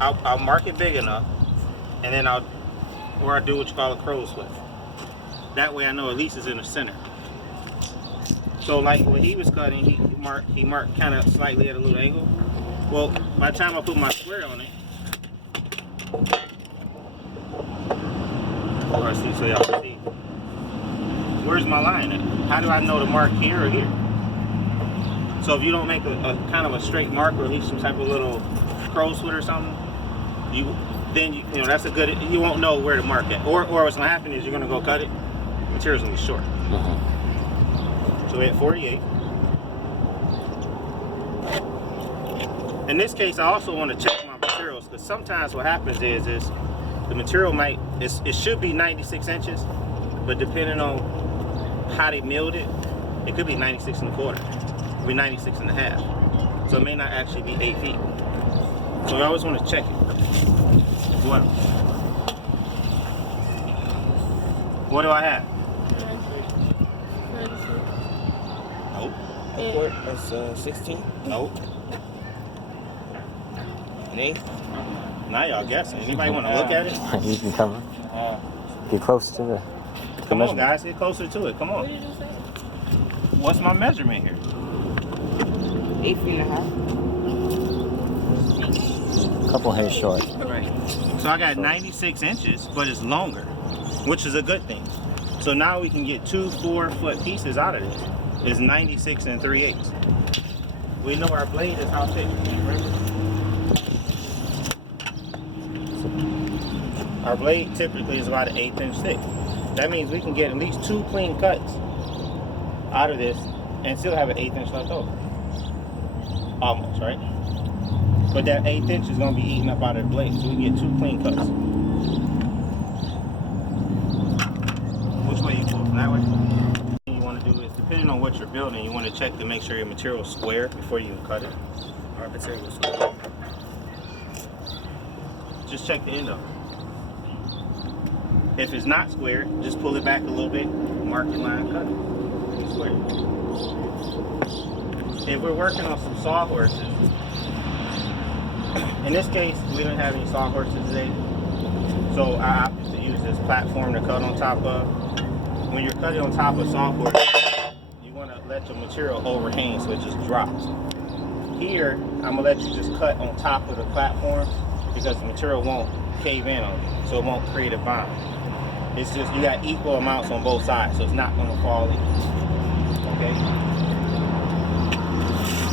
I'll mark it big enough, and then I'll do what you call a crow's foot. That way I know at least it's in the center. So like when he was cutting, he marked kind of slightly at a little angle. Well, by the time I put my square on it, so y'all can see, where's my line at? How do I know to mark here or here? So if you don't make a kind of a straight mark or at least some type of little crow's foot or something, you know that's a good. You won't know where to mark it. Or what's gonna happen is you're gonna go cut it. The material's gonna be short. So we at 48. In this case, I also want to check my materials because sometimes what happens is the material it should be 96 inches, but depending on how they milled it, it could be 96 and a quarter. It could be 96 and a half. So it may not actually be 8 feet. So you always want to check it. What do I have? 96. Nope. That's 16. Nope. An 8. Now y'all guessing. Anybody want to look at it? You can come. Get close to the. Come on, guys. Get closer to it. Come on. What did you say? What's my measurement here? 8 feet and a half. A couple hairs short. Right. So I got 96 inches, but it's longer, which is a good thing. So now we can get 2 4-foot pieces out of this. It's 96 and 3/8. We know our blade is how thick. Remember? Our blade typically is about an 1/8 inch thick. That means we can get at least 2 clean cuts out of this and still have an 1/8 inch left over. Almost, right? But that 1/8 inch is going to be eaten up out of the blade, so we can get 2 clean cuts. Which way you go? From that way? What you want to do is, depending on what you're building, you want to check to make sure your material is square before you even cut it. Our material is square. Just check the end of it. If it's not square, just pull it back a little bit, mark your line, cut it. It's square. If we're working on some sawhorses, in this case, we don't have any sawhorses today, so I opted to use this platform to cut on top of. When you're cutting on top of sawhorse, you want to let your material overhang so it just drops. Here, I'm gonna let you just cut on top of the platform because the material won't cave in on you, so it won't create a bind. It's just you got equal amounts on both sides, so it's not gonna fall in. Okay.